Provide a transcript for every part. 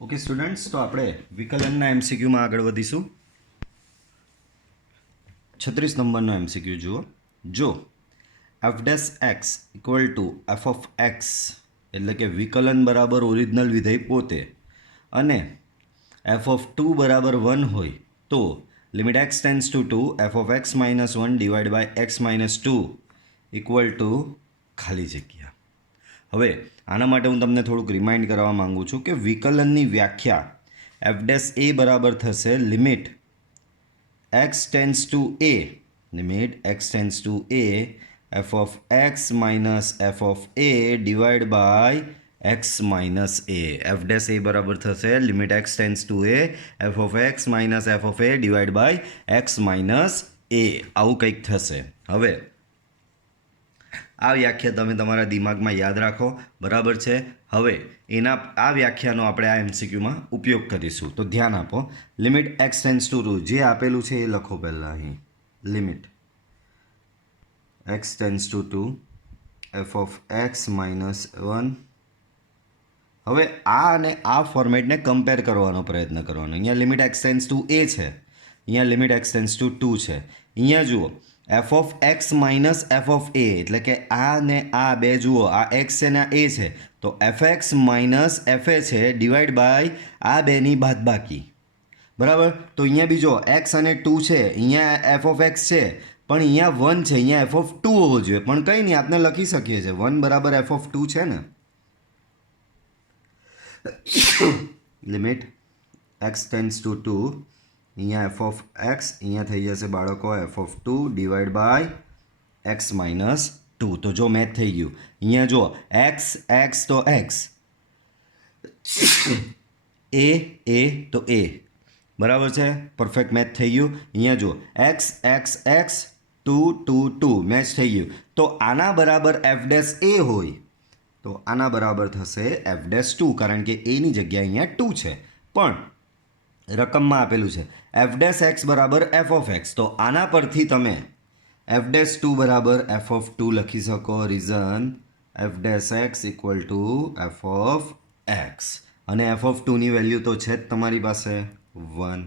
Okay students, तो આપણે વિકલનના એમસીક્યુમાં આગળ વધીશું. 36 નંબરનો એમસીક્યુ જુઓ. જો F dash X equal to F of x એટલે કે વિકલન બરાબર ઓરિજિનલ વિધેય પોતે અને એફ ઓફ ટુ બરાબર 1 હોય તો limit x tends to 2 f of x minus 1 divide by x minus 2 equal to ખાલી જગ્યા. હવે આના માટે હું તમને થોડુંક રિમાઇન્ડ કરવા માગું છું કે વિકલનની વ્યાખ્યા એફ ડેશ એ બરાબર થશે limit x tends to A F of x minus F of A divide by x minus A. F dash એ બરાબર થશે limit x tends to A F of x minus F of A divide by x minus A. આવું કંઈક થશે. હવે આ વ્યાખ્યા તમે તમારા દિમાગમાં યાદ રાખો, બરાબર છે. હવે એના આ વ્યાખ્યાનો આપણે આ એમસીક્યુમાં ઉપયોગ કરીશું, તો ધ્યાન આપો. લિમિટ એક્સ ટેન્સ ટુ 2 જે આપેલું છે એ લખો પહેલાં અહીં. Limit x tends to 2 f of x minus 1. હવે આ અને આ ફોર્મેટને કમ્પેર કરવાનો પ્રયત્ન કરવાનો. અહીંયા લિમિટ એક્સ ટેન્સ ટુ એ છે, અહીંયા લિમિટ એક્સ ટેન્સ ટુ 2 છે. અહીંયા જુઓ F of x minus F of A એટલે કે આ ને આ બે જુઓ, આ એક્સ છે ને આ એ છે, તો F x minus F A છે ડિવાઈડ બાય આ બેની બાદબાકી, બરાબર. તો અહીંયા બીજો એક્સ અને 2 છે, અહીંયા એફ ઓફ એક્સ છે પણ અહીંયા 1 છે, અહીંયા એફ ઓફ 2 હોવો જોઈએ, પણ કંઈ નહીં, આપણે લખી શકીએ છીએ 1 બરાબર એફ ઓફ 2 છે ને. લિમિટ એક્સ ટેન્સ ટુ 2 અહીંયા એફ ઓફ એક્સ અહીંયા થઈ જશે બાળકો f of 2 divide by x minus 2. તો જો મેથ થઈ ગયું. અહીંયા જો એક્સ એક્સ તો એક્સ, એ તો એ, બરાબર છે. પરફેક્ટ મેથ થઈ ગયું. અહીંયા જો એક્સ એક્સ એક્સ 2 2 2 મેચ થઈ ગયું. તો આના બરાબર એફ ડેશ એ હોય તો આના બરાબર થશે એફ ડેશ 2, કારણ કે એની જગ્યા અહીંયા 2 છે પણ રકમમાં આપેલું છે એફ ડેશ એક્સ બરાબર એફ ઓફ એક્સ. તો આના પરથી તમે એફ ડેશ 2 બરાબર એફ ઓફ 2 લખી શકો. Reason F dash X equal to F of X, અને એફ ઓફ 2ની વેલ્યુ તો છે જ તમારી પાસે 1.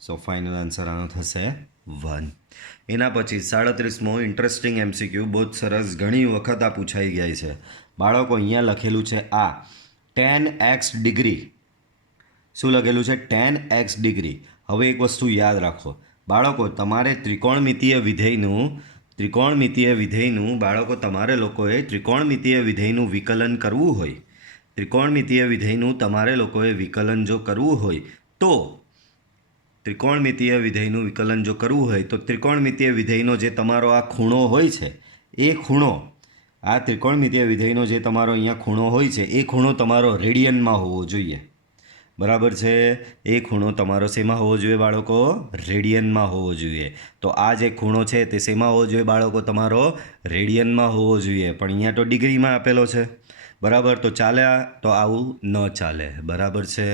સો ફાઇનલ આન્સર આનો થશે 1. એના પછી 37મો ઇન્ટરેસ્ટિંગ એમસીક્યુ, બહુ જ સરસ, ઘણી વખત આ પૂછાઈ ગયા છે બાળકો. અહીંયા લખેલું છે આ 10x ડિગ્રી. શું લખેલું છે? 10x degree. હવે એક વસ્તુ યાદ રાખો બાળકો, તમારે ત્રિકોણમિતીય વિધેયનું બાળકો તમારે લોકોએ ત્રિકોણમિતીય વિધેયનું વિકલન કરવું હોય, ત્રિકોણમિતીય વિધેયનું તમારે લોકોએ વિકલન જો કરવું હોય તો ત્રિકોણમિતીય વિધેયનું વિકલન જો કરવું હોય તો ત્રિકોણમિતીય વિધેયનો જે તમારો આ ખૂણો હોય છે એ ખૂણો, આ ત્રિકોણમિતીય વિધેયનો જે તમારો અહીંયા ખૂણો હોય છે એ ખૂણો તમારો રેડિયનમાં હોવો જોઈએ, બરાબર છે. એ ખૂણો તમારો શેમાં હોવો જોઈએ બાળકો? રેડિયનમાં હોવો જોઈએ. તો આ જે ખૂણો છે તે શેમાં હોવો જોઈએ બાળકો? તમારો રેડિયનમાં હોવો જોઈએ, પણ અહીંયા તો ડિગ્રીમાં આપેલો છે, બરાબર. તો ચાલે? તો આવું ન ચાલે, બરાબર છે.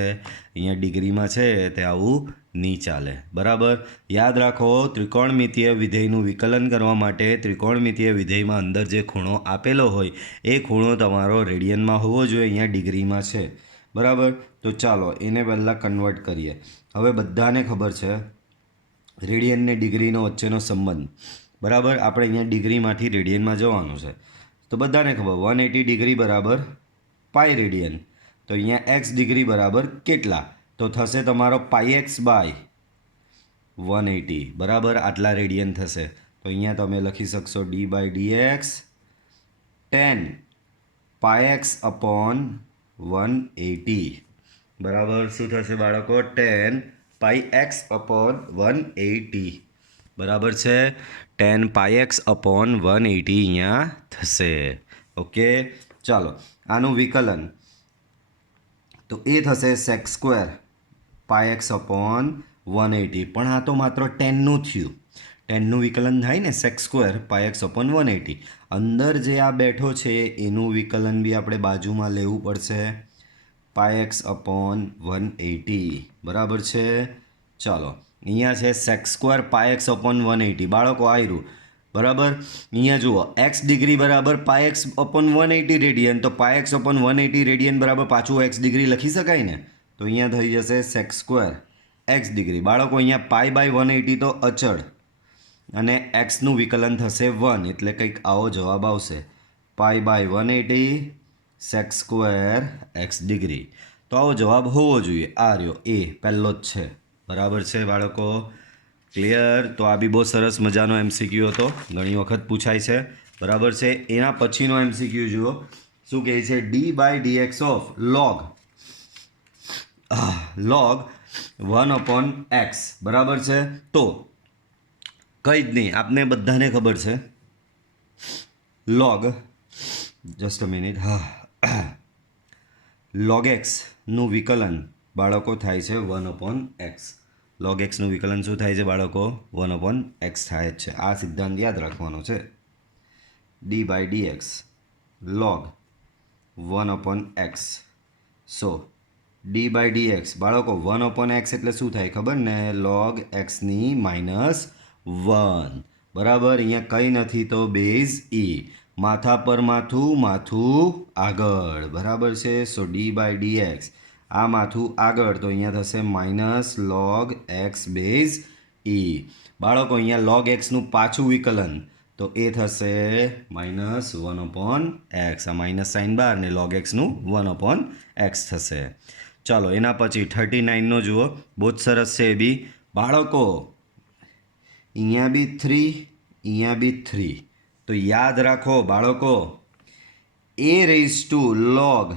અહીંયા ડિગ્રીમાં છે તે આવું નહીં ચાલે, બરાબર. યાદ રાખો, ત્રિકોણમિતીય વિધેયનું વિકલન કરવા માટે ત્રિકોણમિતીય વિધેયમાં અંદર જે ખૂણો આપેલો હોય એ ખૂણો તમારો રેડિયનમાં હોવો જોઈએ, અહીંયા ડિગ્રીમાં છે, બરાબર. તો ચાલો એને પહેલાં કન્વર્ટ કરીએ. હવે બધાને ખબર છે રેડિયન ને ડિગ્રીનો વચ્ચેનો સંબંધ, બરાબર. આપણે અહીંયા ડિગ્રીમાંથી રેડિયનમાં જવાનું છે તો બધાને ખબર 180 ડિગ્રી બરાબર પાઈ રેડિયન. તો અહીંયા એક્સ ડિગ્રી બરાબર કેટલા? તો થશે તમારો પાઈ એક્સ બાય 180, બરાબર. આટલા રેડિયન થશે. તો અહીંયા તમે લખી શકશો d by d x 10 pi x upon 180, બરાબર. શું થશે બાળકો? 10 પાઈ એક્સ અપોન 180, બરાબર છે. 10 પાઈ એક્સ અપોન 180 અહીંયા થશે. ઓકે, ચાલો આનું વિકલન તો એ થશે sec square pi x upon 180, પણ આ તો માત્ર 10નું થયું. 10નું વિકલન થાય ને sec square pi x upon 180. અંદર જે આ બેઠો છે એનું વિકલન બી આપણે બાજુમાં લેવું પડશે, પાઈ એક્સ અપોન 180, બરાબર છે. ચાલો અહીંયા છે sec square pi x upon 180 બાળકો આવ્યું, બરાબર. અહીંયા જુઓ એક્સ ડિગ્રી બરાબર પાઈ એક્સ અપોન 180 રેડિયન, તો પાઈ એક્સ અપોન 180 રેડિયન બરાબર પાછું એક્સ ડિગ્રી લખી શકાય ને? તો અહીંયા થઈ જશે સેક્સ સ્ક્વેર એક્સ ડિગ્રી. બાળકો અહીંયા π/180 તો અચળ અને એક્સનું વિકલન થશે 1 એટલે કંઈક આવો જવાબ આવશે π/180 સેક્સ સ્ક્વેર એક્સ ડિગ્રી. તો આવો જવાબ હોવો જોઈએ. આ રહ્યો એ પહેલો જ છે. બરાબર છે બાળકો? ક્લિયર? તો આ બી બહુ સરસ મજાનો એમસીક્યુ હતો, ઘણી વખત પૂછાય છે. બરાબર છે? એના પછીનો એમસીક્યુ જુઓ શું કહે છે. d/dx of log 1/x. બરાબર છે? તો કંઈ જ નહીં, આપને બધાને ખબર છે log just a minute log x નું વિકલન બાળકો થાય છે 1/x. log x નું વિકલન શું થાય છે બાળકો? 1/x થાય જ છે. આ સિદ્ધાંત યાદ રાખવાનો છે. d/dx log 1/x. સો d/dx બાળકો 1/x એટલે શું થાય ખબર ને? log x ની -1. બરાબર? અહીંયા કંઈ નથી તો બેઝ e. માથા પર માથું આગળ. બરાબર છે? સો d/dx આ માથું આગળ તો અહીંયા થશે -log x બેઝ e. બાળકો અહીંયા log x નું પાછું વિકલન તો એ થશે -1/x. આ માઇનસ સાઇન બહાર ને log x નું 1/x થશે. ચાલો એના પછી 39 નો જુઓ, બહુ જ સરસ છે એ બી. બાળકો અહીંયા બી 3, અહીંયા બી 3. તો યાદ રાખો બાળકો, a⁻log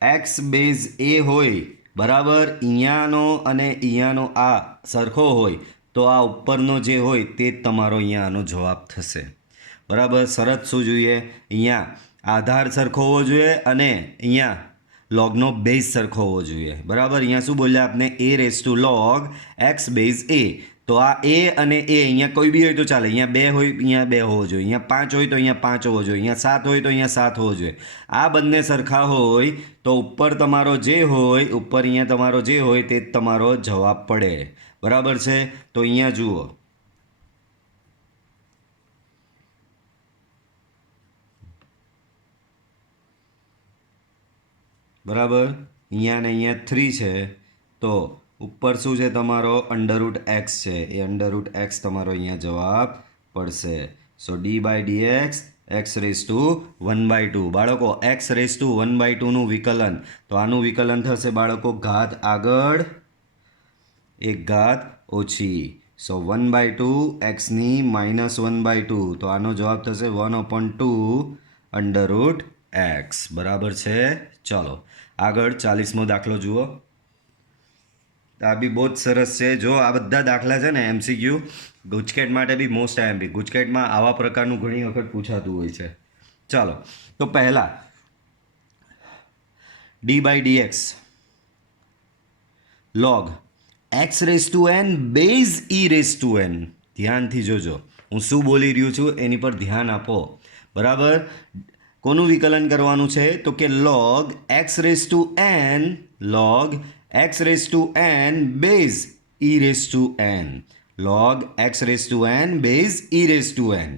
x બેઝ a હોય બરાબર, અહીંયાનો અને અહીંયાનો આ સરખો હોય તો આ ઉપરનો જે હોય તે જ તમારો અહીંયા આનો જવાબ થશે. બરાબર? શરત શું જોઈએ? અહીંયા આધાર સરખો હોવો જોઈએ અને અહીંયા લોગનો બેઝ સરખો હોવો જોઈએ. બરાબર? અહીંયા શું બોલ્યા આપને? a⁻log x base a. તો આ a અને a અહીંયા કોઈ બી હોય તો ચાલે. અહીંયા 2 હોય, અહીંયા 2 હોવો જોઈએ. અહીંયા 5 હોય તો અહીંયા 5 હોવો જોઈએ. અહીંયા 7 હોય તો અહીંયા 7 હોવો જોઈએ. આ બંને સરખા હોય તો ઉપર તમારો જે હોય, ઉપર અહીંયા તમારો જે હોય તે જ તમારો જવાબ પડે. બરાબર છે? તો અહીંયા જુઓ, બરાબર? અહીંયા ને અહીંયા 3 છે તો ઉપર શું છે તમારો? √x છે. એ √x તમારો અહીંયા જવાબ પડશે. સો d/dx x⁻1/2. બાળકો x⁻1/2 નું વિકલન તો આનું વિકલન થશે બાળકો ઘાત આગળ એક ઘાત ઓછી. સો 1/2 x ની -1/2 તો આનો જવાબ થશે 1/2 √x. બરાબર છે? ચાલો આગળ 40મો દાખલો જુઓ. આ બી બહુ જ સરસ છે. જો આ બધા દાખલા છે ને એમસીક્યુ ગુજકેટ માટે બી મોસ્ટ આઈએમપી. ગુજકેટમાં આવા પ્રકારનું ઘણી વખત પૂછાતું હોય છે. ચાલો તો પહેલા d/dx log x⁻n base e⁻n. ધ્યાનથી જોજો હું શું બોલી રહ્યું છું, એની પર ધ્યાન આપો. બરાબર? કોનું વિકલન કરવાનું છે? તો કે log x⁻n base e⁻n. log x⁻n base e⁻n.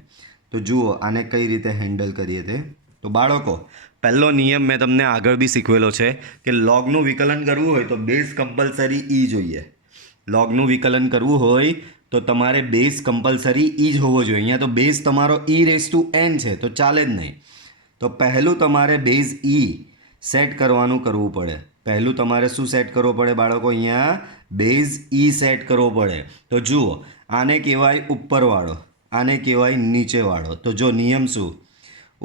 તો જુઓ આને કઈ રીતે હેન્ડલ કરીએ તે. તો બાળકો પહેલો નિયમ મેં તમને આગળ બી શીખવેલો છે કે લોગનું વિકલન કરવું હોય તો બેઝ કમ્પલસરી e જોઈએ. લોગનું વિકલન કરવું હોય તો તમારે બેઝ કમ્પલસરી e જ હોવો જોઈએ. અહીંયા તો બેઝ તમારો e⁻n છે તો ચાલે જ નહીં. તો પહેલું તમારે બેઝ e સેટ કરવું પડે. પહેલું તમારે શું સેટ કરવો પડે બાળકો? અહીંયા બેઝ e સેટ કરવો પડે. તો જુઓ આને કહેવાય ઉપરવાળો, આને કહેવાય નીચેવાળો. તો જો નિયમ શું?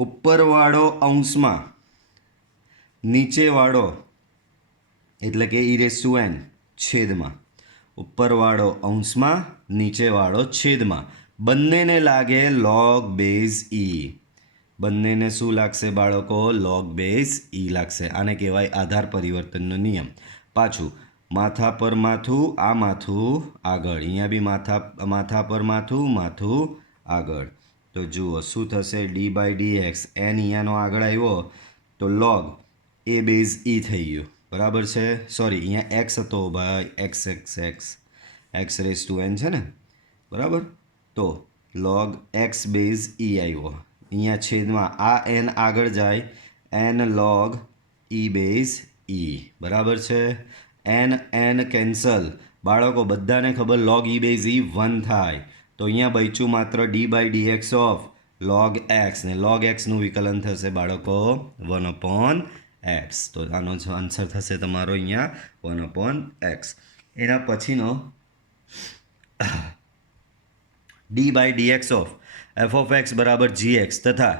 ઉપરવાળો અંશમાં નીચેવાળો એટલે કે e⁻n છેદમાં. ઉપરવાળો અંશમાં નીચેવાળો છેદમાં. બંનેને લાગે log બેઝ e. બંનેને શું લાગશે બાળકો? log બેઝ e લાગશે. આને કહેવાય આધાર પરિવર્તનનો નિયમ. પાછું માથા પર માથું, આ માથું આગળ. અહીંયા બી માથા પર માથું આગળ. તો જુઓ શું થશે? d/dx n અહીંયાનો આગળ આવ્યો તો log a બેઝ e થઈ ગયું. બરાબર છે? સોરી અહીંયા x હતો ભાઈ, x⁻n છે ને? બરાબર? તો log x બેઝ e આવ્યો. અહીંયા છેદમાં આ n આગળ જાય n log e બેઝ બરાબર છે. N cancel. બાળકો બધાને ખબર log e બેઝ e 1 થાય, તો અહીંયા બચ્યું માત્ર d by d x of log x, ને log x નું વિકલન થશે બાળકો 1/x. તો આનો આન્સર થશે તમારો અહીંયા 1/x. એના પછીનો d by d x of F of x બરાબર gx તથા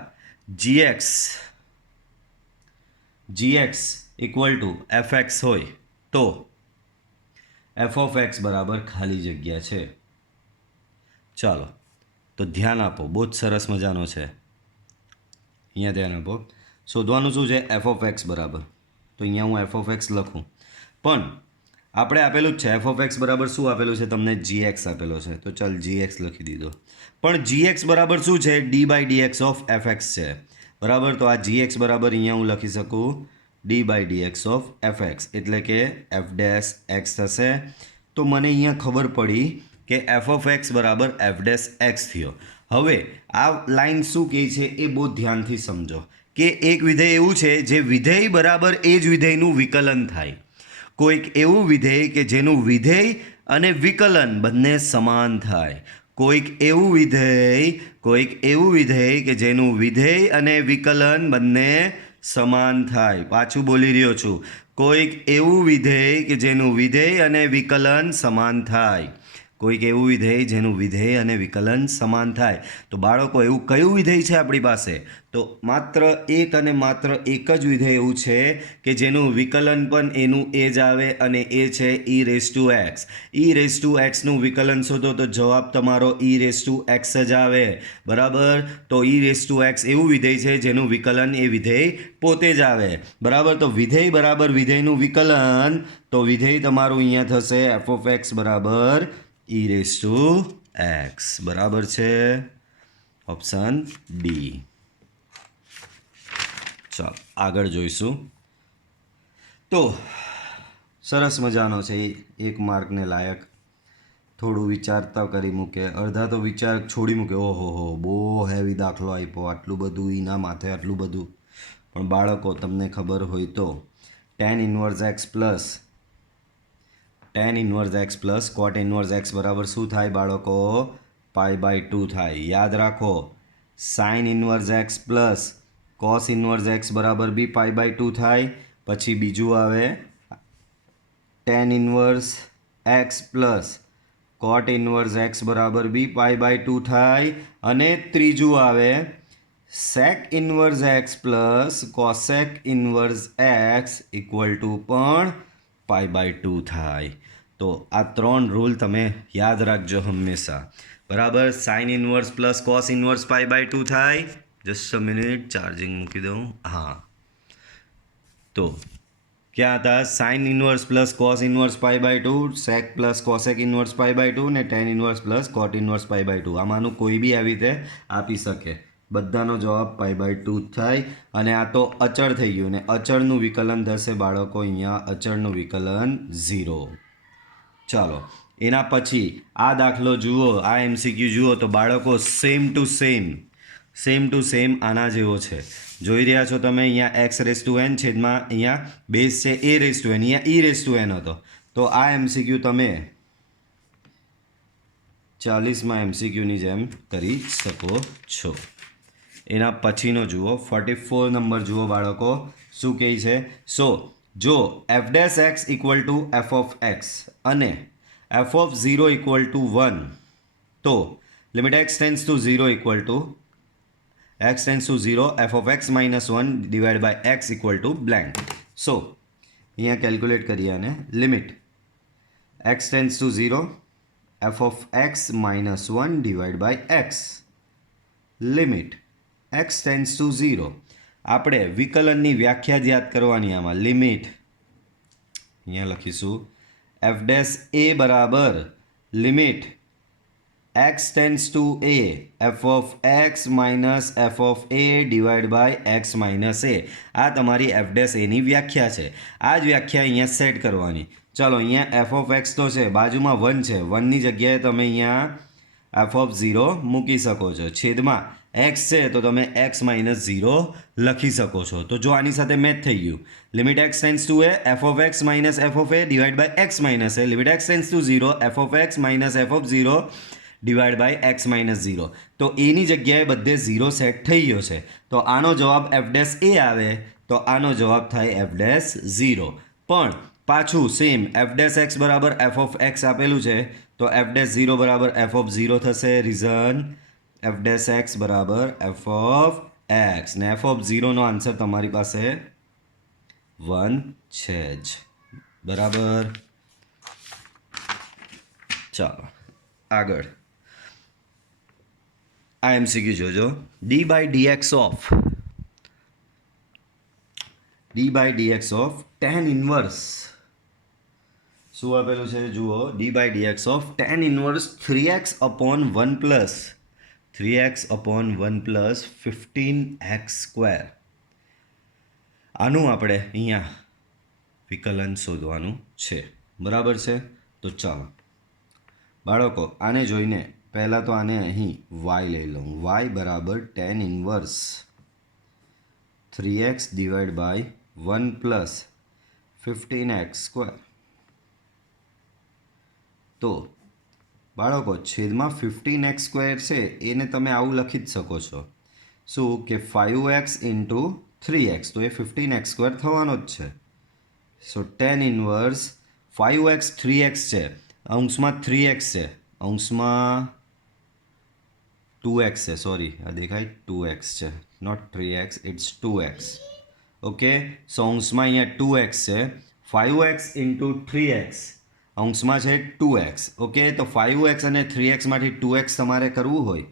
gx equal to f x હોય તો એફ ઓફ એક્સ બરાબર ખાલી જગ્યા છે. ચાલો તો ધ્યાન આપો, બહુ જ સરસ મજાનો છે. અહીંયા ધ્યાન આપો. શોધવાનું શું છે? એફ ઓફ એક્સ બરાબર, તો અહીંયા હું એફ ઓફ એક્સ લખું, પણ આપણે આપેલું જ છે એફ ઓફ એક્સ બરાબર શું આપેલું છે તમને? gx આપેલો છે, તો ચાલ gx લખી દીધો. પણ gx બરાબર શું છે? D by d x of F x છે, બરાબર. તો આ gx બરાબર અહીંયા હું લખી શકું d by d x of F x, એટલે કે એફ ડેશ એક્સ થશે. તો મને અહીંયા ખબર પડી કે એફ ઓફ એક્સ બરાબર એફ ડેશ એક્સ થયો. હવે આ લાઈન શું કહે છે એ બહુ ધ્યાનથી સમજો કે એક વિધેય એવું છે જે વિધેય બરાબર એ જ વિધેયનું વિકલન થાય. કોઈક એવું વિધેય કે જેનું વિધેય અને વિકલન બંને સમાન થાય. કોઈક એવું વિધેય કે જેનું વિધેય અને વિકલન બંને સમાન થાય. પાછું બોલી રહ્યો છું, કોઈક એવું વિધેય કે જેનું વિધેય અને વિકલન સમાન થાય. કોઈક એવું વિધેય જેનું વિધેય અને વિકલન સમાન થાય. તો બાળકો એવું કયું વિધેય છે આપણી પાસે? તો માત્ર એક અને માત્ર એક જ વિધેય એવું છે કે જેનું વિકલન પણ એનું એ જ આવે, અને એ છે ઈ raise to X. E raise to એક્સનું વિકલન શોધો તો જવાબ તમારો ઈ રેઝ ટુ એક્સ જ આવે, બરાબર. તો ઈ રેઝ ટુ એક્સ એવું વિધેય છે જેનું વિકલન એ વિધેય પોતે જ આવે, બરાબર. તો વિધેય બરાબર વિધેયનું વિકલન, તો વિધેય તમારું અહીંયા થશે એફ ઓફ એક્સ બરાબર ઈ રેઝ ટુ એક્સ, બરાબર છે. Option D. ચાલો આગળ જોઈશું. તો સરસ મજાનો છે, એક માર્કને લાયક. થોડું વિચારતા કરી મૂકે, અડધા તો વિચાર છોડી મૂકે, ઓહો બહુ હેવી દાખલો આપ્યો, આટલું બધું એના માથે આટલું બધું. પણ બાળકો તમને ખબર હોય તો tan inverse x plus cot inverse x બરાબર શું થાય બાળકો? π/2 થાય. યાદ રાખો, sine inverse x plus cos inverse x બરાબર બી π/2 થાય. પછી બીજું આવે tan inverse x plus cot inverse x બરાબર બી π/2 થાય. અને ત્રીજું આવે sec inverse x plus cosec inverse x equal to પણ π/2 થાય. તો આ ત્રણ રૂલ તમે યાદ રાખજો હંમેશા, બરાબર. Sine inverse plus cos inverse π/2 થાય. જસ્ટ અ મિનિટ, ચાર્જિંગ મૂકી દઉં. હા, તો ક્યાં હતા? Sine inverse plus cos inverse π/2, sec plus cosec inverse π/2 ને tan inverse plus cot inverse π/2. આમાંનું કોઈ બી આવી રીતે આપી શકે, બધાનો જવાબ π/2 જ થાય. અને આ તો અચળ થઈ ગયું, ને અચળનું વિકલન થશે બાળકો અહીંયા, અચળનું વિકલન 0. ચાલો એના પછી આ દાખલો જુઓ, આ MCQ જુઓ તો બાળકો સેમ ટુ સેમ આના જેવો છે. જોઈ રહ્યા છો તમે, અહીંયા એક્સ રેઝ ટુ એન છેદમાં અહીંયા બેઝ છે એ રેઝ ટુ એન, અહીંયા ઈ રેઝ ટુ એન હતો. તો આ MCQ તમે 40માં MCQની જેમ કરી શકો છો. એના પછીનો જુઓ 44 નંબર જુઓ બાળકો, શું કહે છે? જો F dash X equal to F of X અને એફ ઓફ 0 ઇક્વલ ટુ 1, તો limit x tends to 0 equal to x tends to 0 F of x minus 1 divide by X equal to blank. So અહીંયા calculate કરીએ અને limit x tends to 0 F of x minus 1 divide by X, limit x tends to 0. આપણે વિકલનની વ્યાખ્યા જ યાદ કરવાની. આમાં limit અહીંયા લખીશું એફ ડેશ એ બરાબર limit x tends to A F of x minus F of A divide by x minus A. આ તમારી એફ ડેશ એની વ્યાખ્યા છે. આ જ વ્યાખ્યા અહીંયા સેટ કરવાની. ચાલો અહીંયા એફ ઓફ એક્સ તો છે, બાજુમાં 1 છે, 1ની જગ્યાએ તમે અહીંયા એફ ઓફ 0 મૂકી શકો છો. છેદમાં એક્સ છે તો તમે એક્સ માઇનસ 0 લખી શકો છો. તો જો આની સાથે મેચ થઈ ગયું, limit x tends to A F of x minus F of a divide by x minus a, limit x tends to 0 F of x minus F of 0 divide by x minus 0. તો એની જગ્યાએ બધે 0 set થઈ ગયો છે. તો આનો જવાબ F dash એ આવે તો આનો જવાબ થાય એફ ડેશ 0. પણ પાછું સેમ એફ ડેશ એક્સ બરાબર એફ ઓફ એક્સ આપેલું છે તો એફ ડેશ 0 બરાબર એફ ઓફ 0 થશે. રીઝન એફ ડેશ એક્સ બરાબર એફ ઓફ એક્સ ને એફ ઓફ 0નો આન્સર તમારી પાસે 1 છે જ. બરાબર. ચાલો આગળ આ એમસીક્યુ જોજો. D by dx of tan inverse શું આપેલું છે જુઓ. D by dx of tan inverse 3x upon 1 plus 3x upon 1 plus 15x². આનું આપણે અહીંયા વિકલન શોધવાનું છે. બરાબર છે. તો ચાલો બાળકો આને જોઈને પહેલાં તો આને અહીં y લઈ લઉં. y બરાબર tan inverse 3x divide by 1 plus 15x². તો બાળકો છેદમાં 15x² છે એને તમે આવું લખી જ શકો છો. શું કે 5x ઇન્ટુ 3x તો એ 15x² થવાનો જ છે. સો tan ઇન્વર્સ 5x 3x છે, અંશમાં 3x છે, અંશમાં 2x છે. સોરી આ દેખાય 2x છે, not 3x, it's 2x. Okay. સો અંશમાં અહીંયા 2x છે. 5x ઇન્ટુ 3x અંશમાં છે 2x. ઓકે. તો 5x અને 3xમાંથી 2x તમારે કરવું હોય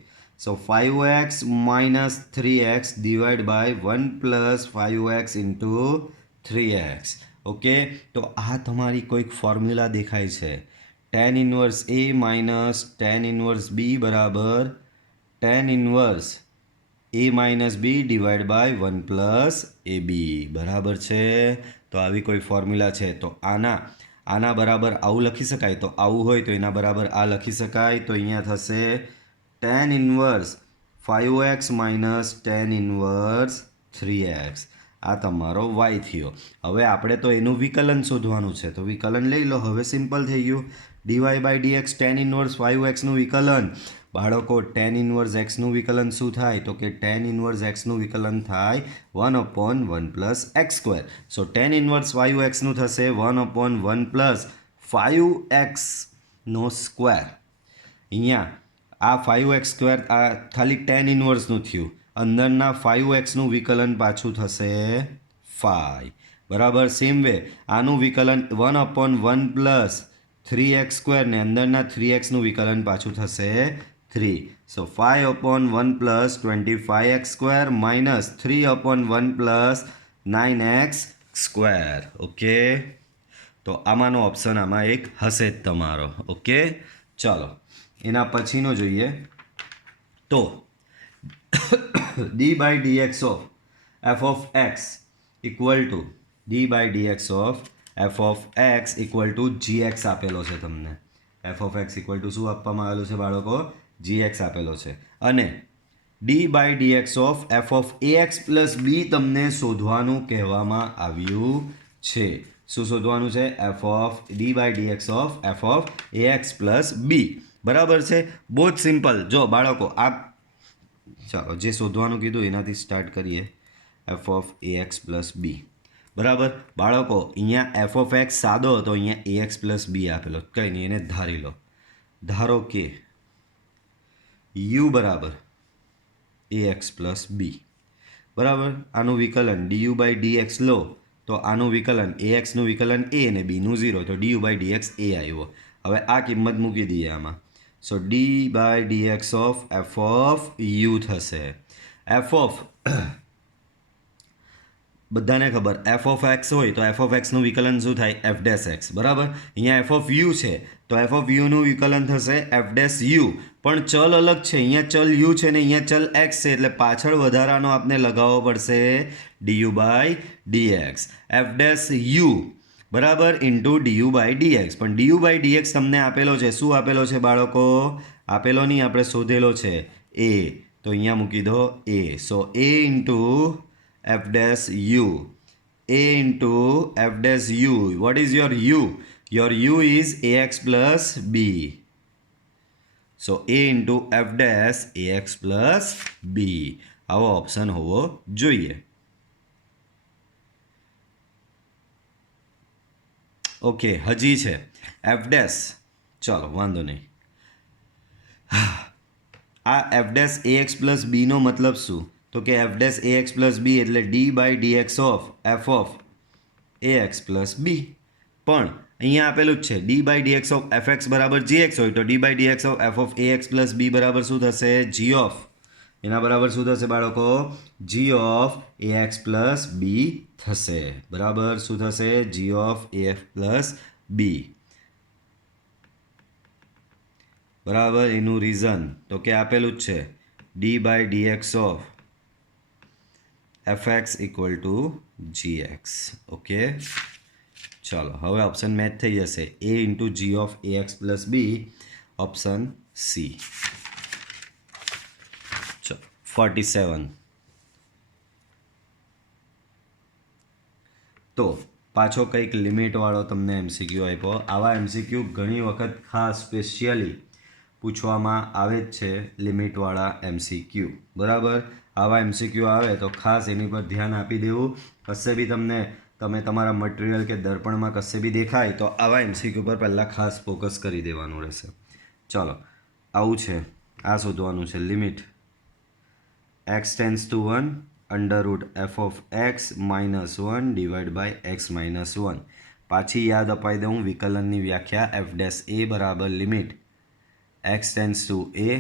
so 5x minus 3x divide by 1 plus 5x into 3x. Okay. તો આ તમારી કોઈક ફોર્મ્યુલા દેખાય છે. tan inverse a minus tan inverse b બરાબર tan inverse a minus b divide by 1 plus ab. બરાબર છે. તો આવી કોઈ ફોર્મ્યુલા છે. તો આના બરાબર આવું લખી શકાય. તો આવું હોય તો એના બરાબર આ લખી શકાય. તો અહીંયા થશે tan inverse 5x minus tan inverse 3x. આ તમારો y થયો. હવે આપણે તો એનું વિકલન શોધવાનું છે. તો વિકલન લઈ લો. હવે સિમ્પલ થઈ ગયું. DY by DX tan inverse 5xનું વિકલન. બાળકો tan ઇન્વર્સ xનું વિકલન શું થાય? તો કે tan ઇન્વર્સ xનું વિકલન થાય 1/1 પ્લસ x². સો tan ઇન્વર્સ 5xનું થશે 1/1 પ્લસ 5x નો સ્ક્વેર. અહીંયા આ 5x² આ ખાલી tan ઇન્વર્સનું થયું. અંદરના 5xનું વિકલન પાછું થશે 5. બરાબર. સેમ વે આનું વિકલન 1/1 પ્લસ 3x² ને અંદરના 3xનું વિકલન પાછું થશે 3. સો 5/1 plus 25x² minus 3/1 plus 9x². Okay. તો આમાંનો ઓપ્શન આમાં એક હશે જ તમારો. ઓકે. ચાલો એના પછીનો જોઈએ. તો D by dx of F of X equal to D by dx of F of X equal to gx આપેલો છે તમને. F of X equal to શું આપવામાં આવેલું છે બાળકો? gx આપેલો છે. અને D by dx of F of ax plus B તમને શોધવાનું કહેવામાં આવ્યું છે. શું શોધવાનું છે? F of D by dx of F of ax plus B. બરાબર છે. બહુ જ સિમ્પલ. જો બાળકો આ ચાલો જે શોધવાનું કીધું એનાથી સ્ટાર્ટ કરીએ. F of ax plus B. બરાબર. બાળકો અહીંયા એફ ઓફ એક્સ સાદો હતો, અહીંયા ax પ્લસ બી આપેલો. કંઈ નહીં, એને ધારી લો. ધારો કે u બરાબર ax પ્લસ બી. બરાબર. આનું વિકલન du બાય dx લો તો આનું વિકલન axનું વિકલન a અને બીનું 0. તો du બાય dx a આવ્યો. હવે આ કિંમત મૂકી દઈએ આમાં. So D by dx of F of U થશે. એફ ઓફ બધાને ખબર એફ ઓફ એક્સ હોય તો એફ ઓફ એક્સનું વિકલન શું થાય? F dash x. બરાબર. અહીંયા એફ ઓફ યુ છે તો એફ ઓફ યુનું વિકલન થશે એફ ડેશ યુ. પણ ચલ અલગ છે. અહીંયા ચલ યુ છે ને અહીંયા ચલ એક્સ છે એટલે પાછળ વધારાનો આપણે લગાવવો પડશે d u by d x. F dash u બરાબર ઇન્ટુ ડીયુ બાય ડીએક્સ. પણ ડીયુ બાય ડીએક્સ તમને આપેલો છે. શું આપેલો છે બાળકો? આપેલો નહીં, આપણે શોધેલો છે. એ તો અહીંયા મૂકી દો એ. So A into F dash U, a into f dash u. What is your u? Your u is ax plus b. So a into f dash ax plus b. આવો ઓપ્શન હોવો જોઈએ. ઓકે, હજી છે F dash. ચાલો વાંધો નહીં. આ F dash ax plus બીનો મતલબ શું? તો કે F dash ax plus B એટલે D by dx of F of ax plus B. પણ અહીંયા આપેલું જ છે D by dx of F X બરાબર જીએક્સ હોય તો D by dx of F of ax plus B બરાબર શું થશે? જી ઓફ એના બરાબર શું થશે બાળકો? G of ax plus B થશે. બરાબર શું થશે? G of F plus B. બરાબર, એનું રીઝન તો કે આપેલું જ છે D by dx of F X equal to GX. Okay, ચાલો હવે ઓપ્શન મેચ થઈ જશે. A into G of x plus B, option C. ચલો 47. તો પાછો કંઈક લિમિટવાળો તમને એમસીક્યુ આપ્યો. આવા એમસીક્યુ ઘણી વખત ખાસ સ્પેશિયલી પૂછવામાં આવે જ છે, લિમિટવાળા એમસીક્યુ. બરાબર, આવા એમસીક્યુ આવે તો ખાસ એની પર ધ્યાન આપી દેવું. કશે બી તમે તમારા મટીરિયલ કે દર્પણમાં કશે બી દેખાય તો આવા એમસીક્યુ પર પહેલાં ખાસ ફોકસ કરી દેવાનું રહેશે. ચાલો, આવું છે, આ શોધવાનું છે. Limit x tends to 1 under root f of x minus 1 divide by x minus 1. પાછી યાદ અપાઈ દઉં વિકલનની વ્યાખ્યા. એફ ડેશ એ બરાબર limit x tends to A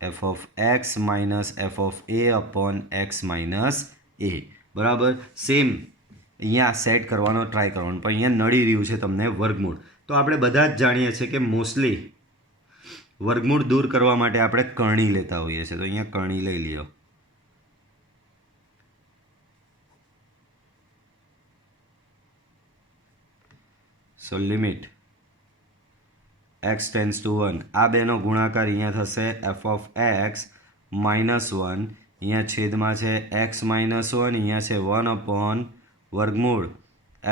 F of x minus F of a upon x minus a. બરાબર, same અહીંયા set કરવાનો try કરવાનો. પણ અહીંયા નડી રહ્યું છે તમને વર્ગમૂળ. તો આપણે બધા જ જાણીએ છીએ કે મોસ્ટલી વર્ગમૂળ દૂર કરવા માટે આપણે કરણી લેતા હોઈએ છીએ. તો અહીંયા કરણી લઈ લ્યો. સો લિમિટ એક્સ ટેન્સ ટુ 1, આ બેનો ગુણાકાર અહીંયા થશે એફ ઓફ એક્સ માઇનસ 1, અહીંયા છેદમાં છે એક્સ માઇનસ 1, અહીંયા છે 1 અપોન વર્ગમૂળ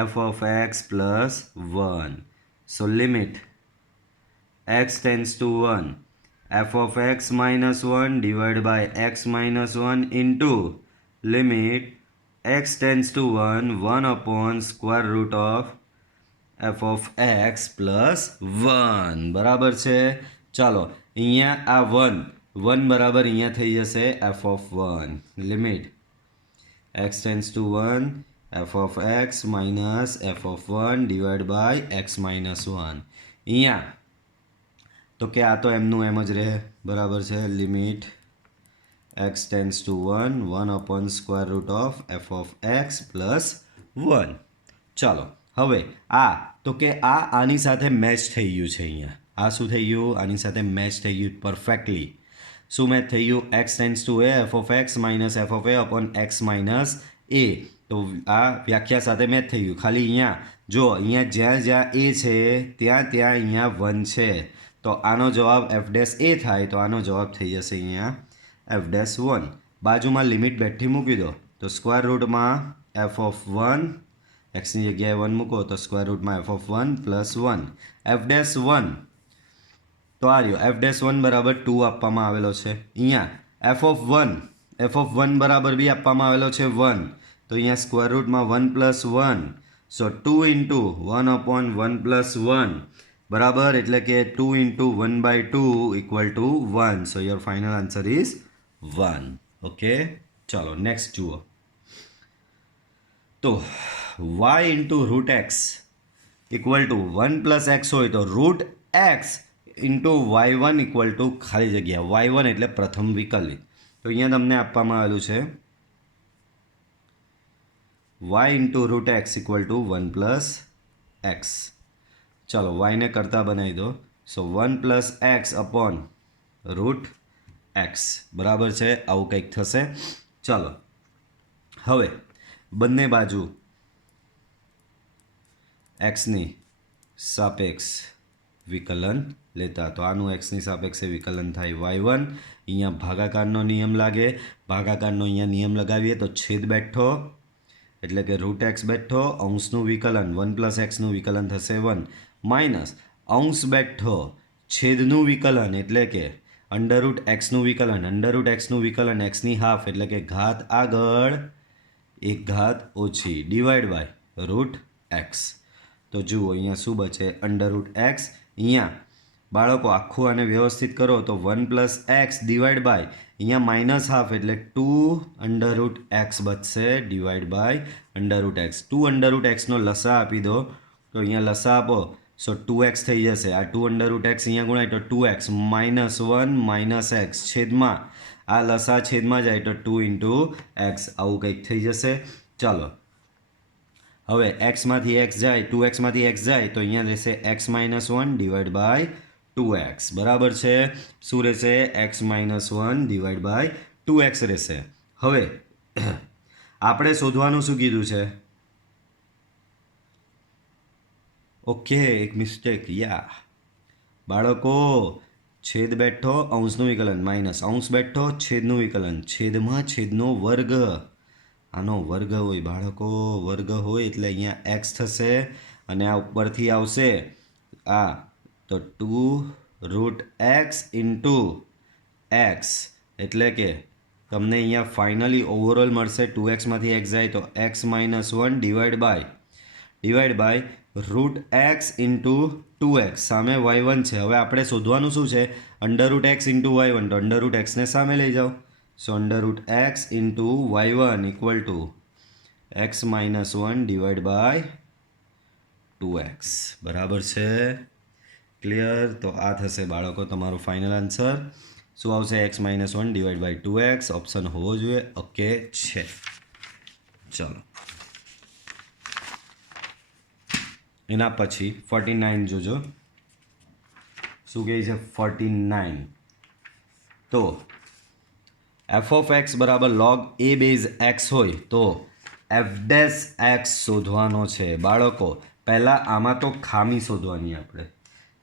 f of x plus 1. So limit x tends to 1 f of x minus 1 divide by x minus 1 into limit x tends to 1 1 upon square root of F of x plus 1. બરાબર છે. ચાલો, અહીંયા આ 1 બરાબર અહીંયા થઈ જશે f of 1. Limit x tends to 1 f of x minus F of 1 divide by x minus 1. અહીંયા તો કે આ તો એમનું એમ જ રહે. બરાબર છે. Limit x tends to 1 1 upon square root of F of x plus 1. ચાલો, હવે આ તો કે આની સાથે મેચ થઈ ગયું છે. અહીંયા આ શું થઈ ગયું? આની સાથે મેચ થઈ ગયું પરફેક્ટલી. શું મેચ થઈ ગયું? X tends to A F of x minus F of a upon x minus a. તો આ વ્યાખ્યા સાથે મેચ થઈ ગયું. ખાલી અહીંયા જો, અહીંયા જ્યાં જ્યાં એ છે ત્યાં અહીંયા 1 છે. તો આનો જવાબ એફ ડેશ એ થાય. તો આનો જવાબ થઈ જશે અહીંયા એફ ડેશ 1. બાજુમાં લિમિટ બેઠી મૂકી દો તો સ્ક્વેર રૂટમાં એફ ઓફ 1 એક્સની જગ્યાએ 1 મૂકો તો સ્ક્વેર રૂટમાં f of 1 plus 1 f dash 1. તો આ રહ્યો એફ ડેશ 1 બરાબર 2 આપવામાં આવેલો છે. અહીંયા એફ ઓફ 1 બરાબર બી આપવામાં આવેલો છે 1. તો અહીંયા સ્ક્વેર રૂટમાં 1 plus 1. So 2 into 1 upon 1 plus 1 બરાબર, એટલે કે 2 into 1 by 2 equal to 1. So your final answer is 1. Okay, ચાલો નેક્સ્ટ જુઓ. તો y into root x equal to 1 plus x હોય તો root x into y1 equal to ખાલી જગ્યા y1 એટલે પ્રથમ વિકલિત. તો અહીંયા તમને આપવામાં આવેલું છે y into root x equal to 1 plus x. ચાલો વાયને કરતા બનાવી દો. સો 1 plus x upon root x. બરાબર છે, આવું કંઈક થશે. ચાલો હવે બંને બાજુ એક્સની સાપેક્ષ વિકલન લેતા. તો આનું એક્સની સાપેક્ષે વિકલન થાય y1. અહીંયા ભાગાકારનો નિયમ લાગે. ભાગાકારનો અહીંયા નિયમ લગાવીએ તો છેદ બેઠો એટલે કે રૂટ એક્સ બેઠો, અંશનું વિકલન 1 + એક્સનું વિકલન થશે 1 માઇનસ અંશ બેઠો છેદનું વિકલન એટલે કે અંડર રૂટ એક્સનું વિકલન. અંડર રૂટ એક્સનું વિકલન એક્સની હાફ એટલે કે ઘાત આગળ એક ઘાત ઓછી ડિવાઈડ બાય રૂટ એક્સ. તો જુઓ અહીંયા શું બચે અંડર રૂટ એક્સ. અહીંયા બાળકો આખું આને વ્યવસ્થિત કરો તો 1 + એક્સ ડિવાઈડ બાય અહીંયા માઇનસ હાફ એટલે 2 અંડર રૂટ એક્સ બચશે divide by under root x. 2 under root એક્સનો લસા આપી દો તો અહીંયા લસા આપો સો 2x થઈ જશે. આ 2 અંડર રૂટ એક્સ અહીંયા ગુણાય તો 2x -1 - x છેદમાં આ લસા છેદમાં જાય તો 2 × x આવું કંઈક થઈ જશે. ચાલો હવે એક્સમાંથી એક્સ જાય 2xમાંથી એક્સ જાય તો અહીંયા રહેશે x - 1 ડિવાઈડ બાય 2x બરાબર છે. શું રહેશે x - 1 ડિવાઈડ બાય 2x રહેશે. હવે આપણે શોધવાનું શું કીધું છે? ઓકે એક મિસ્ટેક યા બાળકો છેદ બેઠો અંશનું વિકલન માઇનસ અંશ બેઠો છેદનું વિકલન છેદમાં છેદનો વર્ગ. આનો વર્ગ હોય બાળકો, વર્ગ હોય એટલે અહીંયા એક્સ થશે અને આ ઉપરથી આવશે આ તો 2√x × x એટલે કે તમને અહીંયા ફાઇનલી ઓવરઓલ મળશે 2xમાંથી x જાય તો x - 1 divide by √x × 2x સામે y1 છે. હવે આપણે શોધવાનું શું છે? અંડર√x × y1 તો અંડર√xને સામે લઈ જાઓ. સો અંડર√x × y1 = x - 1 divide by 2x બરાબર છે. ક્લિયર? તો આ થશે બાળકો તમારો ફાઇનલ આન્સર. શું આવશે? x - 1 divide by 2x option હોવો જોઈએ. ઓકે છે. ચલો એના પછી 49 જોજો શું કહે છે 49. તો f(x) = log a base x હોય તો f' શોધવાનો છે બાળકો. પહેલાં આમાં તો ખામી શોધવાની આપણે.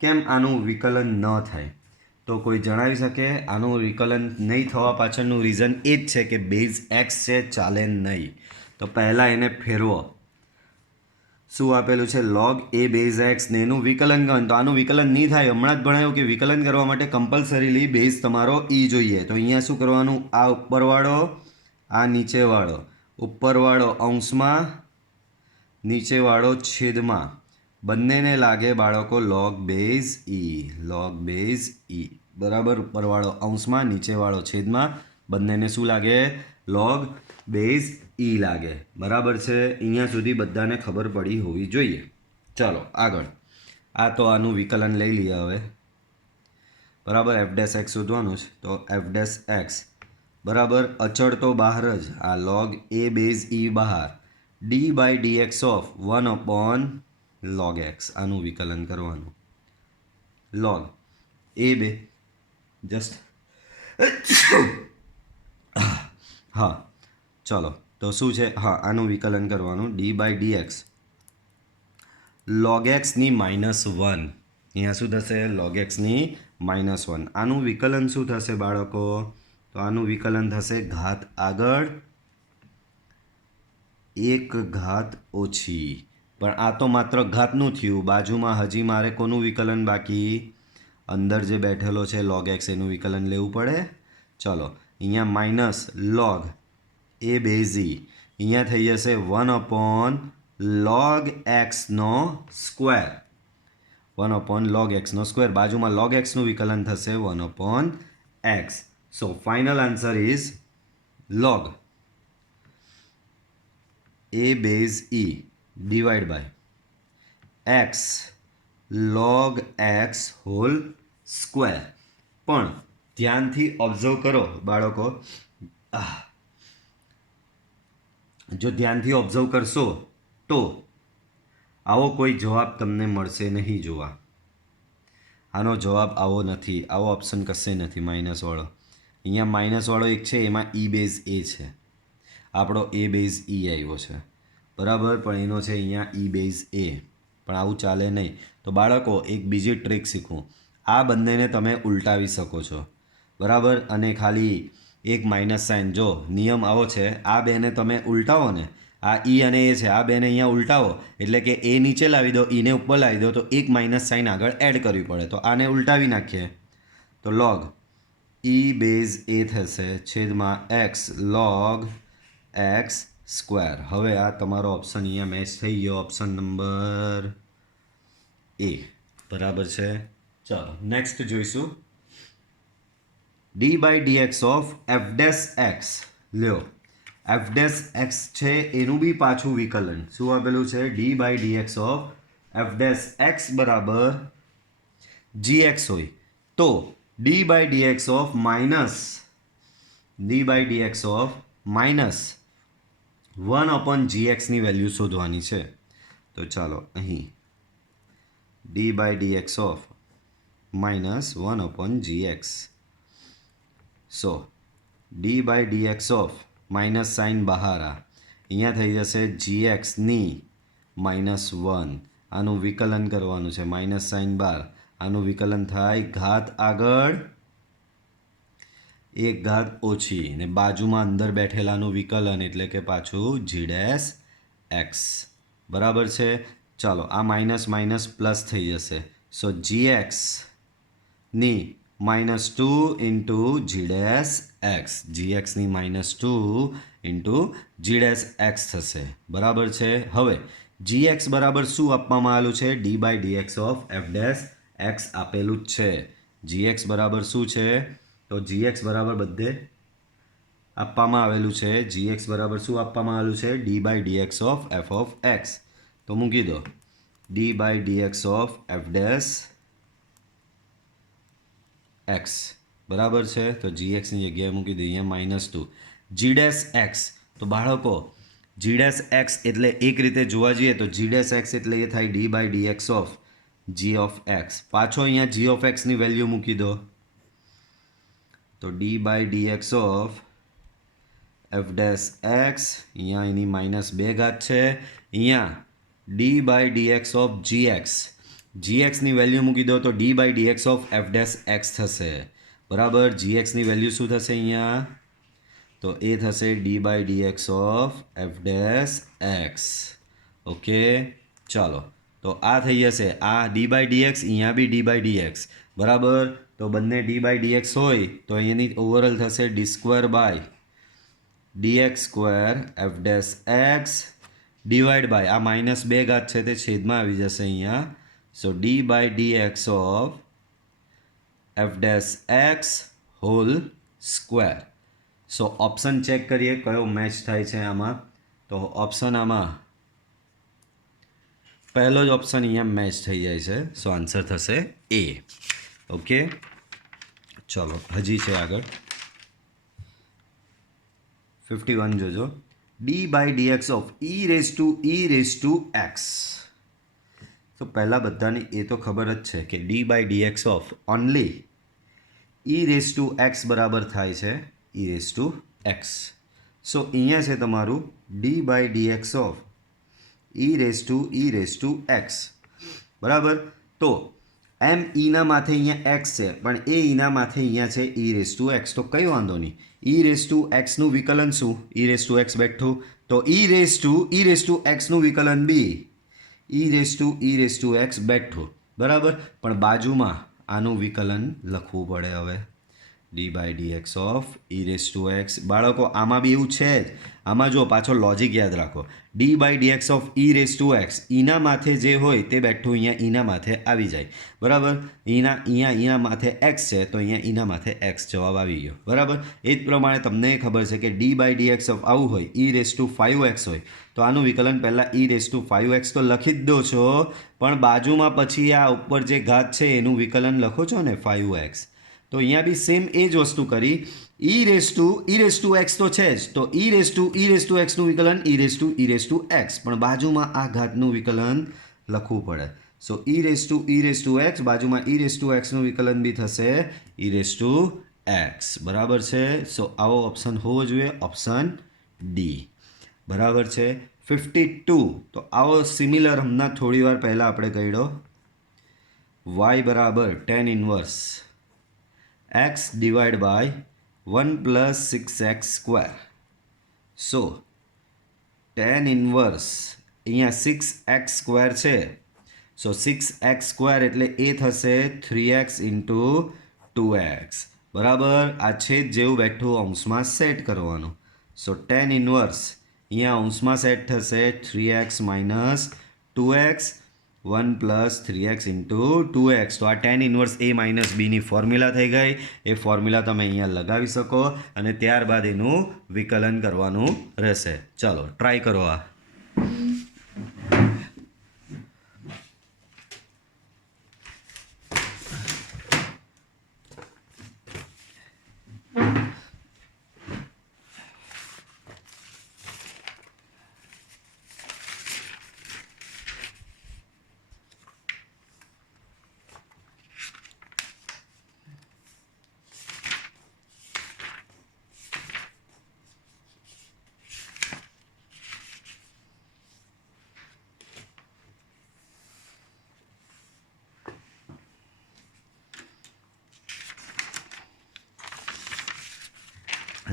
કેમ આનું વિકલન ન થાય? તો કોઈ જણાવી શકે? આનું વિકલન નહીં થવા પાછળનું રીઝન એ જ છે કે બેઝ x છે ચાલે નહીં. તો પહેલાં એને ફેરવો. શું આપેલું છે? log a બેઝ x ને એનું વિકલન કરવાનું. તો આનું વિકલન નહીં થાય. હમણાં જ ભણાયું કે વિકલન કરવા માટે કમ્પલસરીલી બેઝ તમારો e જોઈએ. તો અહીંયા શું કરવાનું? આ ઉપરવાળો આ નીચેવાળો, ઉપરવાળો અંશમાં નીચેવાળો છેદમાં બંનેને લાગે બાળકો log બેઝ e બરાબર. ઉપરવાળો અંશમાં નીચેવાળો છેદમાં બંનેને શું લાગે? log બેઝ e લાગે બરાબર છે. અહીંયા સુધી બધાને ખબર પડી હોવી જોઈએ. ચાલો આગળ. આ તો આનું વિકલન લઈ લઈએ હવે બરાબર. f' શોધવાનું છે તો f' બરાબર અચળ તો બહાર જ આ log a બેઝ e બહાર d/dx ઓફ 1/log x આનું વિકલન કરવાનું. log a બે જસ્ટ હા ચલો તો શું છે? હા આનું વિકલન કરવાનું d/dx log x ની -1. અહીંયા શું થશે? log x ની -1. આનું વિકલન શું થશે બાળકો? તો આનું વિકલન થશે ઘાત આગળ એક ઘાત ઓછી. પણ આ તો માત્ર ઘાતનું થયું. બાજુમાં હજી મારે કોનું વિકલન બાકી? અંદર જે બેઠેલો છે log x એનું વિકલન લેવું પડે. ચલો અહીંયા minus log a base e અહીંયા થઈ જશે 1/log x નો સ્ક્વેર. 1/log x નો સ્ક્વેર. બાજુમાં log x નું વિકલન થશે 1/x. So final answer is log a base e divide by x log x whole square. પણ ધ્યાનથી ઓબ્ઝર્વ કરો બાળકો. જો ધ્યાનથી ઓબ્ઝર્વ કરશો તો આવો કોઈ જવાબ તમને મળશે નહીં જોવા. આનો જવાબ આવો નથી. આવો ઓપ્શન કશે નથી માઇનસવાળો. અહીંયા માઇનસવાળો એક છે એમાં e બેઝ a છે. આપણો a બેઝ e આવ્યો છે બરાબર. પણ એનો છે અહીંયા e બેઝ a પણ આવું ચાલે નહીં. તો બાળકો એક બીજી ટ્રીક શીખવું. આ બંનેને તમે ઉલટાવી શકો છો, બરાબર. અને ખાલી એક માઇનસ સાઇન, જો નિયમ આવો છે, આ બેને તમે ઉલટાવો ને, આ ઈ અને એ છે, આ બેને અહીંયા ઉલટાવો એટલે કે એ નીચે લાવી દો, ઈને ઉપર લાવી દો, તો એક માઇનસ સાઇન આગળ એડ કરવી પડે. તો આને ઉલટાવી નાખીએ તો log ઈ બેઝ એ થશે છેદમાં એક્સ log એક્સ સ્ક્વેર. હવે આ તમારો ઓપ્શન અહીંયા મેચ થઈ ગયો, ઓપ્શન નંબર એ, બરાબર છે. ચાલો નેક્સ્ટ જોઈશું. D by dx of f dash x. લ્યો, એફ ડેશ એક્સ છે એનું બી પાછું વિકલન શું આપેલું છે? D by dx of f dash x બરાબર જી એક્સ હોય તો D by dx of minus 1/gx ની વેલ્યુ શોધવાની છે. તો ચાલો અહીં d by dx of minus 1/gx. So D by dx of minus sine બહાર અહીંયા થઈ જશે gxની -1. આનું વિકલન કરવાનું છે, માઇનસ સાઇન બહાર, આનું વિકલન થાય ઘાત આગળ એક ઘાત ઓછી ને બાજુમાં અંદર બેઠેલાનું વિકલન એટલે કે પાછું જી ડેશ એક્સ, બરાબર છે. ચાલો આ માઇનસ માઇનસ પ્લસ થઈ જશે. સો જી એક્સ ની -2 ઇન્ટુ જી ડેશ એક્સ, જી એક્સની -2 ઇન્ટુ જી ડેશ એક્સ થશે, બરાબર છે. હવે જી એક્સ બરાબર શું આપવામાં આવેલું છે? D by d x of f dash x આપેલું જ છે. જી એક્સ બરાબર શું છે? તો જી એક્સ બરાબર બધે આપવામાં આવેલું છે. જી એક્સ બરાબર શું આપવામાં આવેલું છે? D by d x of F of x. તો મૂકી દો d by d x of f dash x, બરાબર છે. તો જી એક્સની જગ્યાએ મૂકી દઈએ અહીંયા -2 જી ડેશ એક્સ. તો બાળકો જી ડેશ એક્સ એટલે એક રીતે જોવા જઈએ તો જી ડેશ એક્સ એટલે એ થાય d by d x of g of x. પાછો અહીંયા જી ઓફ એક્સની વેલ્યુ મૂકી દો તો D by d x of f dash x, અહીંયા એની -2 ઘાત છે. અહીંયા d by d x of g x, g એક્સની વેલ્યુ મૂકી દો તો D by d x of f dash x થશે, બરાબર. જી એક્સની વેલ્યુ શું થશે અહીંયા? તો એ થશે d by d x of f dash x. Okay, ચાલો તો આ થઈ જશે આ ડી બાય ડી એક્સ, અહીંયા બી ડી બાય ડી એક્સ, બરાબર. તો બંને ડી બાય ડી એક્સ હોય તો અહીંયાની ઓવરઓલ થશે d square by d x square f dash x divide by આ -2 ઘાત છે તે છેદમાં આવી જશે અહીંયા. So D by d x of f dash x whole square. So option check કરીએ કયો મેચ થાય છે આમાં. તો ઓપ્શન આમાં પહેલો જ ઓપ્શન અહીંયા મેચ થઈ જાય છે. સો આન્સર થશે એ. ઓકે, ચલો હજી છે આગળ 51 જોજો. D by d x of e raise to x. તો પહેલાં બધાને એ તો ખબર જ છે કે d by d x of only e raise to x બરાબર થાય છે ઈ રેઝ ટુ એક્સ. સો અહીંયા છે તમારું d by d x of e raise to x, બરાબર. તો એમ ઈના માથે અહીંયા એક્સ છે પણ એ ઈના માથે અહીંયા છે ઈ રેઝ ટુ એક્સ. તો કંઈ વાંધો નહીં, ઈ રેઝ ટુ એક્સનું વિકલન શું? ઈ રેઝ ટુ એક્સ બેઠું તો ઈ રેઝ ટુ એક્સનું વિકલન બી ઈ રેઝ ટુ એક્સ બેઠું, બરાબર. પણ બાજુમાં આનું વિકલન લખવું પડે. હવે d by d x of e raise to x. બાળકો આમાં બી એવું છે જ. આમાં જો પાછો લોજિક યાદ રાખો. D by d x of e raise to x, ઈના માથે જે હોય તે બેઠું અહીંયા ઈના માથે આવી જાય, બરાબર. ઈના માથે એક્સ છે તો અહીંયા ઈના માથે એક્સ જવાબ આવી ગયો, બરાબર. એ જ પ્રમાણે તમને ખબર છે કે d by d x of આવું હોય ઈ રેઝ ટુ 5x હોય તો આનું વિકલન પહેલાં ઈ રેઝ ટુ 5x તો લખી જ દો છો, પણ બાજુમાં પછી આ ઉપર જે ઘાત છે એનું વિકલન લખો છો ને 5x. તો અહીંયા બી સેમ એ જ વસ્તુ કરી. ઈ રેઝ ટુ એક્સ તો છે જ, તો ઈ રેઝ ટુ એક્સનું વિકલન ઈ રેઝ ટુ એક્સ, પણ બાજુમાં આ ઘાતનું વિકલન લખવું પડે. સો ઈ રેઝ ટુ એક્સ, બાજુમાં ઈ રેઝ ટુ એક્સનું વિકલન બી થશે ઈ રેઝ ટુ એક્સ, બરાબર છે. સો આવો ઓપ્શન હોવો જોઈએ, ઓપ્શન ડી, બરાબર છે. 52 તો આવો સિમિલર હમણાં થોડી વાર પહેલાં આપણે કહ્યો y બરાબર tan inverse x divide by 1 plus 6x square. So tan inverse અહીંયા 6x સ્ક્વેર છે. સો 6x સ્ક્વેર એટલે એ થશે 3x ઇન્ટુ 2x બરાબર. આ છેદ જેવું બેઠું અંશમાં સેટ કરવાનું. સો tan ઇન્વર્સ અહીંયા અંશમાં સેટ થશે 3x minus 2x 1 plus 3x into 2x. તો આ tan ઇન્વર્સ a માઇનસ બીની ફોર્મ્યુલા થઈ ગઈ. એ ફોર્મ્યુલા તમે અહીંયા લગાવી શકો અને ત્યારબાદ એનું વિકલન કરવાનું રહેશે. ચાલો ટ્રાય કરો. આ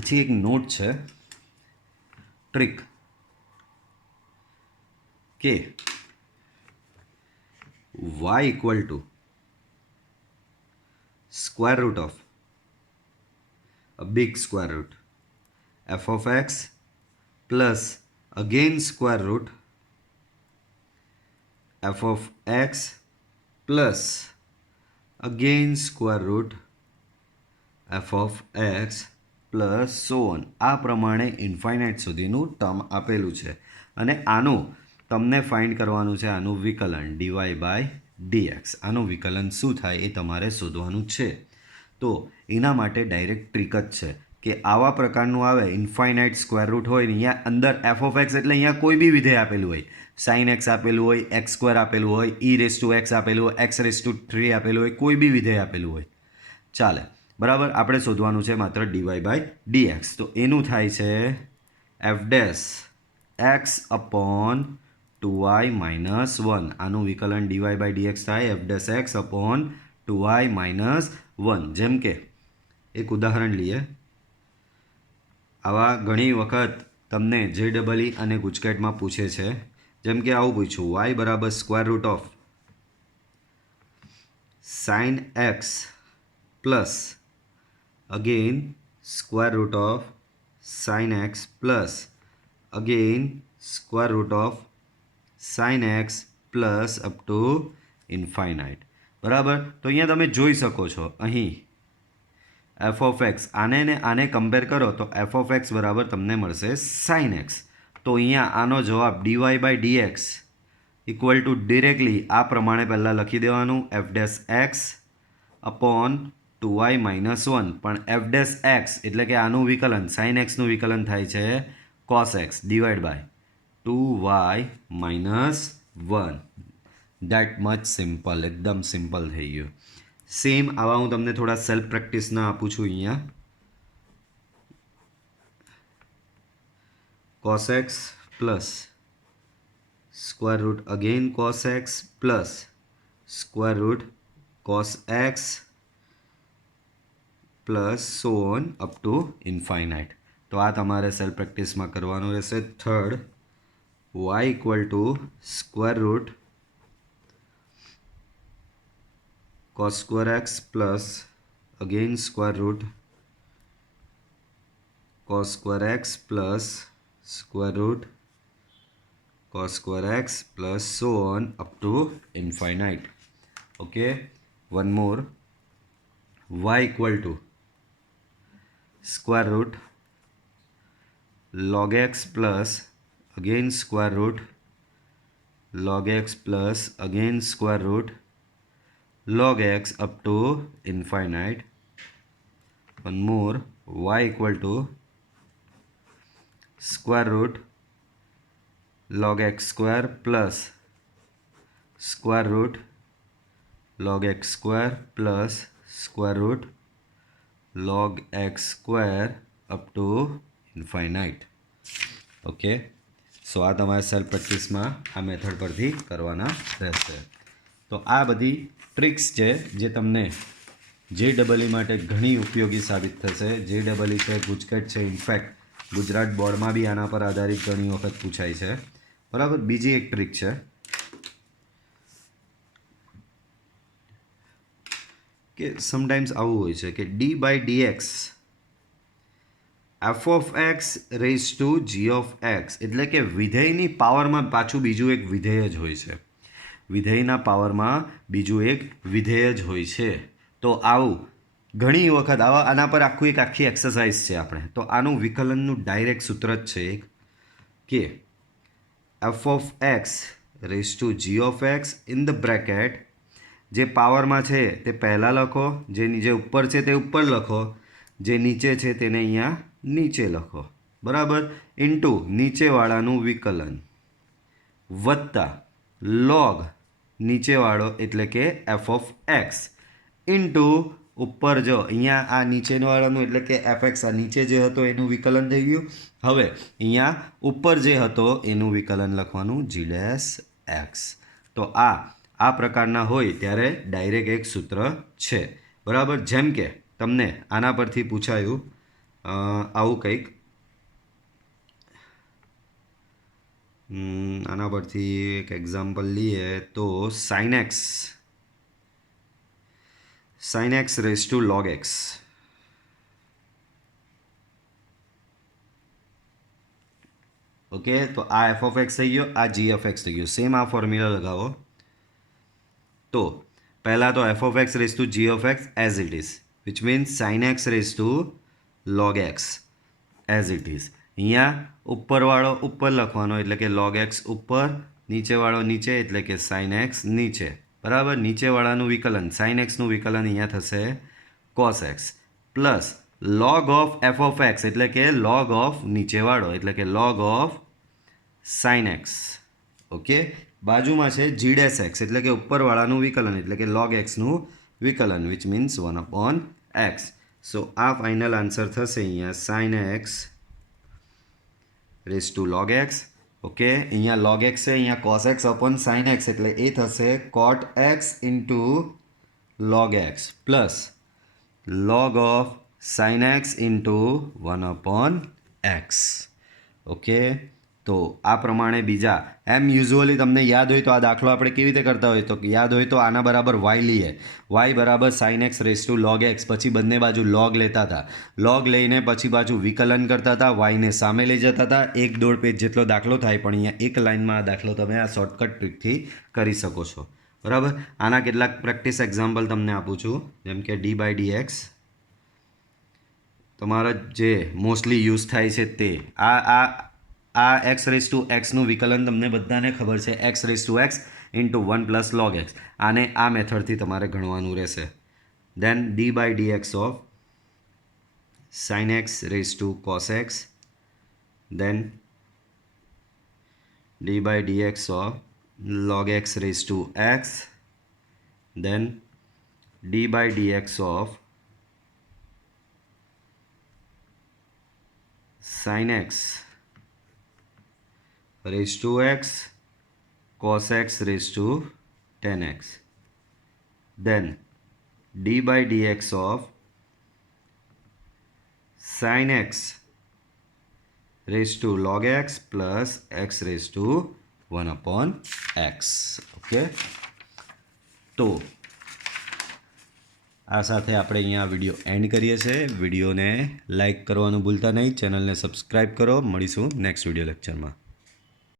પછી એક નોટ છે, ટ્રીક કે y equal to square root of a big square root f of x plus again square root f of x plus again square root f of x plus so on. આ પ્રમાણે infinite સુધીનું term આપેલું છે અને આનું તમને find કરવાનું છે, આનું વિકલન ડીવાય બાય ડીએક્સ. આનું વિકલન શું થાય એ તમારે શોધવાનું છે. તો એના માટે ડાયરેક્ટ ટ્રીક જ છે કે આવા પ્રકારનું આવે ઇન્ફાઇનાઇટ સ્ક્વેર રૂટ હોય ને અહીંયા અંદર એફ ઓફ એક્સ એટલે અહીંયા કોઈ બી વિધેય આપેલું હોય, સાઇન એક્સ આપેલું હોય, એક્સ સ્ક્વેર આપેલું હોય, ઈ રેસ ટુ એક્સ આપેલું હોય, એક્સ રેસ ટુ 3 આપેલું હોય, કોઈ બી વિધેય આપેલું હોય ચાલે બરાબર. આપણે શોધવાનું છે માત્ર ડીવાય બાય ડીએક્સ. તો એનું થાય છે F dash x upon 2y minus 1. આનું વિકલન ડીવાય બાય ડીએક્સ થાય F dash x upon 2y minus 1. જેમ કે એક ઉદાહરણ લઈએ. આવા ઘણી વખત તમને JEE અને ગુજકેટમાં પૂછે છે. જેમ કે આવું પૂછ્યું, y બરાબર square root of sine x plus again square root of sin x plus again square root of sin x plus up to infinite બરાબર. તો અહીંયા તમે જોઈ શકો છો અહીં એફ ઓફ એક્સ આને ને આને કમ્પેર કરો તો એફ ઓફ એક્સ બરાબર તમને મળશે સાઇન એક્સ. તો અહીંયા આનો જવાબ dy by dx equal to directly આ પ્રમાણે પહેલાં લખી દેવાનું f dash x upon 2y minus 1. પણ એફ ડેશ એક્સ એટલે કે આનું વિકલન સાઇન એક્સનું વિકલન થાય છે cos x divide by 2y minus 1. That much simple, એકદમ સિમ્પલ થઈ ગયું. સેમ આવા હું તમને થોડા સેલ્ફ પ્રેક્ટિસના આપું છું અહીંયા. Cos x plus square root again cos x plus square root cos x plus so on up to infinite. તો આ તમારે સેલ્ફ પ્રેક્ટિસમાં કરવાનું રહેશે. Third y equal to square root cos square x plus again square root cos square x plus square root cos square x plus so on up to infinite. Okay, one more. y equal to square root log x plus again square root log x plus again square root log x up to infinite. One more, y equal to square root log x square plus square root log x square plus square root log x square up to infinite. Okay, સો આ તમારે self પ્રેક્ટિસમાં આ method પરથી કરવાના રહેશે. તો આ બધી ટ્રિક્સ છે જે તમને JEE માટે ઘણી ઉપયોગી સાબિત થશે. JEE છે, ગુજકેટ છે, ઇનફેક્ટ ગુજરાત બોર્ડમાં બી આના પર આધારિત ઘણી વખત પૂછાય છે. બરાબર. બીજી એક ટ્રીક છે કે સમટાઈમ્સ આવું હોય છે કે d/dx f(x) raise to g(x) એટલે કે વિધેયની પાવરમાં પાછું બીજું એક વિધેય જ હોય છે. વિધેયના પાવરમાં બીજું એક વિધેય જ હોય છે. તો આવું ઘણી વખત આના પર આખી એક્સરસાઇઝ છે આપણે. તો આનું વિકલનનું ડાયરેક્ટ સૂત્ર જ છે એક કે f(x) raise to g(x) in the bracket જે પાવરમાં છે તે પહેલાં લખો, જે ઉપર છે તે ઉપર લખો, જે નીચે છે તેને અહીંયા નીચે લખો. બરાબર. ઇન્ટુ નીચેવાળાનું વિકલન વત્તા log નીચેવાળો એટલે કે f(x) ઇન્ટુ ઉપર જો અહીંયા આ નીચેવાળાનું એટલે કે fx આ નીચે જે હતો એનું વિકલન થઈ ગયું. હવે અહીંયા ઉપર જે હતો એનું વિકલન લખવાનું g'(x). તો આ પ્રકારના હોય ત્યારે ડાયરેક્ટ એક સૂત્ર છે. બરાબર. જેમ કે તમને આના પરથી પૂછાયું આવું કંઈક, આના પરથી એક એક્ઝામ્પલ લઈએ તો sin x raise to log x. Okay. તો આ f(x) થઈ ગયો, આ g(x) થઈ ગયો. સેમ આ ફોર્મ્યુલા લગાવો. તો પહેલાં તો f(x) raise to g(x) as it is, which means sin x raise to log x as it is. અહીંયા ઉપરવાળો ઉપર લખવાનો એટલે કે log x ઉપર, નીચેવાળો નીચે એટલે કે sin x નીચે. બરાબર. નીચેવાળાનું વિકલન sin x નું વિકલન અહીંયા થશે cos x plus log of f(x) એટલે કે log ઓફ નીચેવાળો એટલે કે log of sin x. Okay. બાજુમાં છે g'(x) એટલે કે ઉપરવાળાનું વિકલન એટલે કે log x નું વિકલન વિચ મીન્સ 1/x. સો આ ફાઇનલ આન્સર થશે અહીંયા sin x raise to log x. Okay. અહીંયા log x છે, અહીંયા cos x upon sin x એટલે એ થશે cot x into log x plus log of sin x into 1/x. Okay. તો આ પ્રમાણે બીજા એમ યુઝ્યુઅલી તમને યાદ હોય તો આ દાખલો આપણે કેવી રીતે કરતા હોય તો યાદ હોય તો આના બરાબર y લઈએ. y બરાબર sin x raise to log x. પછી બંને બાજુ log લેતા હતા. log લઈને પછી બાજુ વિકલન કરતા હતા. yને સામે લઈ જતા હતા. 1.5 પેજ જેટલો દાખલો થાય પણ અહીંયા એક લાઇનમાં આ દાખલો તમે આ શોર્ટકટ ટ્રીકથી કરી શકો છો. બરાબર. આના કેટલાક પ્રેક્ટિસ એક્ઝામ્પલ તમને આપું છું. જેમ કે d/dx તમારા જે મોસ્ટલી યુઝ થાય છે તે આ x રેઝ ટુ x નું વિકલન તમને બધાને ખબર છે x raise to x into 1 + log x. આને આ મેથડથી તમારે ગણવાનું રહેશે. Then d/dx of sin x raise to cos x, then d/dx of log x raise to x, then d/dx of sin x raised to x cos x raised to 10x, then d/dx of sin x raised to log x plus x raised to 1/x. Okay. તો આ સાથે આપણે અહીંયા video and કરીએ છીએ. વિડીયોને like કરવાનું ભૂલતા નહીં, ચેનલને સબસ્ક્રાઈબ કરો. મળીશું નેક્સ્ટ વિડીયો લેક્ચરમાં.